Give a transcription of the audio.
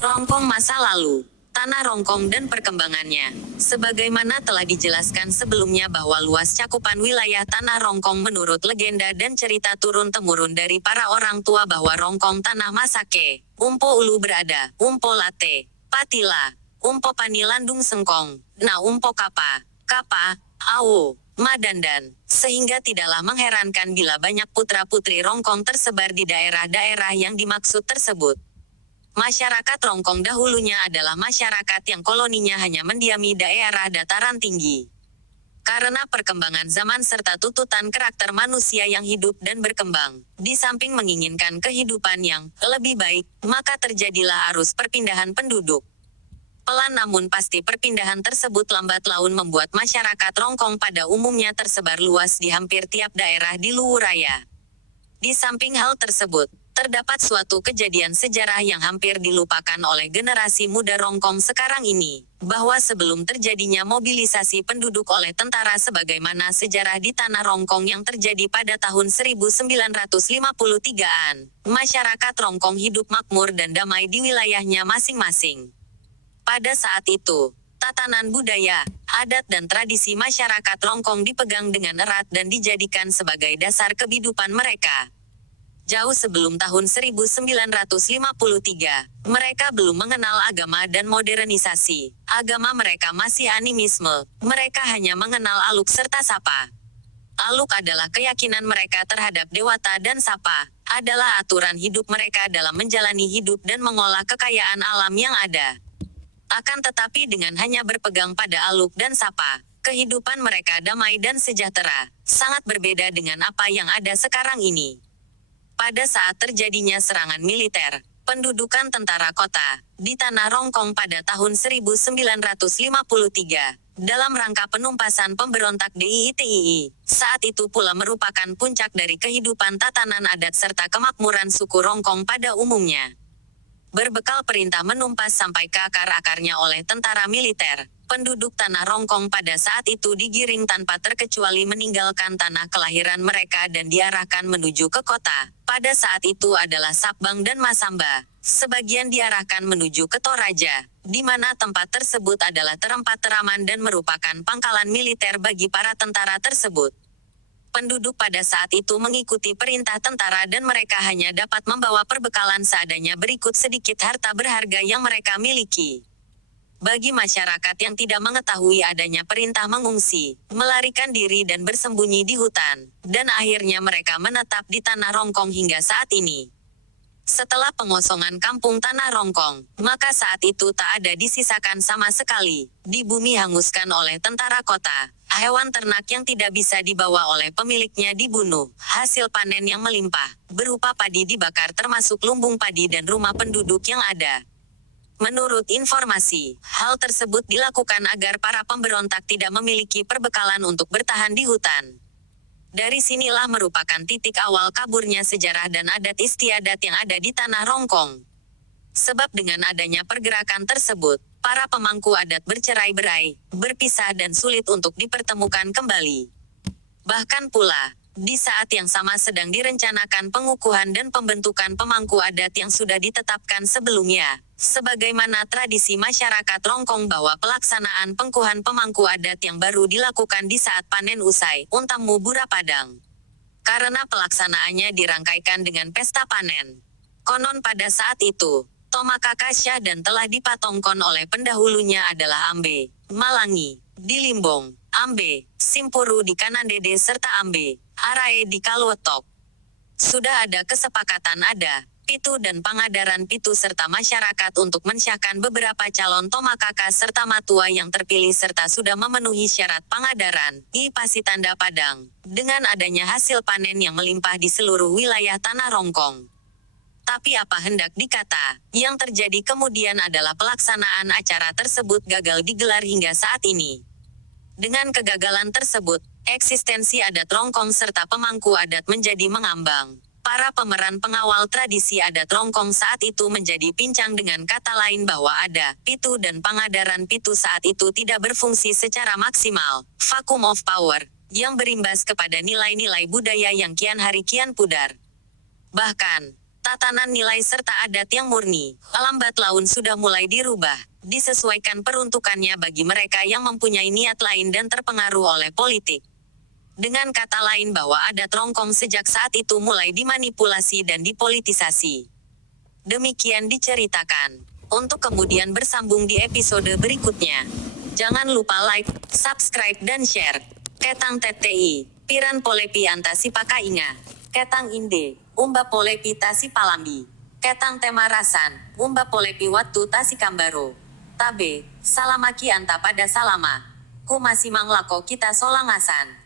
Rongkong masa lalu, Tanah Rongkong dan perkembangannya. Sebagaimana telah dijelaskan sebelumnya bahwa luas cakupan wilayah Tanah Rongkong menurut legenda dan cerita turun-temurun dari para orang tua bahwa Rongkong Tanah Masake, Umpo Ulu berada, Umpo Late, Patila, Umpo Pani Landung Sengkong, Na Umpo Kapa, Awo, Madandan, sehingga tidaklah mengherankan bila banyak putra-putri Rongkong tersebar di daerah-daerah yang dimaksud tersebut. Masyarakat Rongkong dahulunya adalah masyarakat yang koloninya hanya mendiami daerah dataran tinggi. Karena perkembangan zaman serta tuntutan karakter manusia yang hidup dan berkembang, di samping menginginkan kehidupan yang lebih baik, maka terjadilah arus perpindahan penduduk. Pelan namun pasti perpindahan tersebut lambat laun membuat masyarakat Rongkong pada umumnya tersebar luas di hampir tiap daerah di luar raya. Di samping hal tersebut, terdapat suatu kejadian sejarah yang hampir dilupakan oleh generasi muda Rongkong sekarang ini, bahwa sebelum terjadinya mobilisasi penduduk oleh tentara sebagaimana sejarah di Tanah Rongkong yang terjadi pada tahun 1953-an, masyarakat Rongkong hidup makmur dan damai di wilayahnya masing-masing. Pada saat itu, tatanan budaya, adat dan tradisi masyarakat Rongkong dipegang dengan erat dan dijadikan sebagai dasar kehidupan mereka. Jauh sebelum tahun 1953, mereka belum mengenal agama dan modernisasi. Agama mereka masih animisme, mereka hanya mengenal aluk serta sapa. Aluk adalah keyakinan mereka terhadap dewata dan sapa, adalah aturan hidup mereka dalam menjalani hidup dan mengolah kekayaan alam yang ada. Akan tetapi dengan hanya berpegang pada aluk dan sapa, kehidupan mereka damai dan sejahtera, sangat berbeda dengan apa yang ada sekarang ini. Pada saat terjadinya serangan militer, pendudukan tentara kota, di Tanah Rongkong pada tahun 1953, dalam rangka penumpasan pemberontak DITII, saat itu pula merupakan puncak dari kehidupan tatanan adat serta kemakmuran suku Rongkong pada umumnya. Berbekal perintah menumpas sampai ke akar-akarnya oleh tentara militer, penduduk Tanah Rongkong pada saat itu digiring tanpa terkecuali meninggalkan tanah kelahiran mereka dan diarahkan menuju ke kota. Pada saat itu adalah Sabang dan Masamba. Sebagian diarahkan menuju ke Toraja, di mana tempat tersebut adalah tempat teraman dan merupakan pangkalan militer bagi para tentara tersebut. Penduduk pada saat itu mengikuti perintah tentara dan mereka hanya dapat membawa perbekalan seadanya berikut sedikit harta berharga yang mereka miliki. Bagi masyarakat yang tidak mengetahui adanya perintah mengungsi, melarikan diri dan bersembunyi di hutan, dan akhirnya mereka menetap di Tanah Rongkong hingga saat ini. Setelah pengosongan kampung Tanah Rongkong, maka saat itu tak ada disisakan sama sekali, di bumi hanguskan oleh tentara kota. Hewan ternak yang tidak bisa dibawa oleh pemiliknya dibunuh, hasil panen yang melimpah, berupa padi dibakar termasuk lumbung padi dan rumah penduduk yang ada. Menurut informasi, hal tersebut dilakukan agar para pemberontak tidak memiliki perbekalan untuk bertahan di hutan. Dari sinilah merupakan titik awal kaburnya sejarah dan adat istiadat yang ada di Tanah Rongkong. Sebab dengan adanya pergerakan tersebut, para pemangku adat bercerai-berai, berpisah dan sulit untuk dipertemukan kembali. Bahkan pula, di saat yang sama sedang direncanakan pengukuhan dan pembentukan pemangku adat yang sudah ditetapkan sebelumnya, sebagaimana tradisi masyarakat Rongkong bahwa pelaksanaan pengukuhan pemangku adat yang baru dilakukan di saat panen usai, Untamu Bura Padang. Karena pelaksanaannya dirangkaikan dengan pesta panen. Konon pada saat itu, Tomakakasya dan telah dipatongkon oleh pendahulunya adalah Ambe, Malangi, di Limbong, Ambe, Simpuru di Kanandede serta Ambe, Arae di Kalwetok. Sudah ada kesepakatan ada, Pitu dan Pangadaran Pitu serta masyarakat untuk mensyahkan beberapa calon Tomakaka serta Matua yang terpilih serta sudah memenuhi syarat Pangadaran, I Pasitanda Padang, dengan adanya hasil panen yang melimpah di seluruh wilayah Tanah Rongkong. Tapi apa hendak dikata, yang terjadi kemudian adalah pelaksanaan acara tersebut gagal digelar hingga saat ini. Dengan kegagalan tersebut, eksistensi adat Rongkong serta pemangku adat menjadi mengambang. Para pemeran pengawal tradisi adat Rongkong saat itu menjadi pincang dengan kata lain bahwa ada Pitu dan Pangadaran Pitu saat itu tidak berfungsi secara maksimal, vacuum of power, yang berimbas kepada nilai-nilai budaya yang kian hari kian pudar. Bahkan, Tatanan nilai serta adat yang murni, lambat laun sudah mulai dirubah, disesuaikan peruntukannya bagi mereka yang mempunyai niat lain dan terpengaruh oleh politik. Dengan kata lain bahwa adat rongkong sejak saat itu mulai dimanipulasi dan dipolitisasi. Demikian diceritakan. Untuk kemudian bersambung di episode berikutnya. Jangan lupa like, subscribe dan share. Ketang TTI, Piran Polepi Antasi Pakainga. Ketang Inde, Umba Polepi Tasi Palambi. Ketang Temarasan, Umba Polepi Watu Tasi Kambaro. Tabe, Salamaki Anta pada Salama. Ku masih manglako kita solangasan.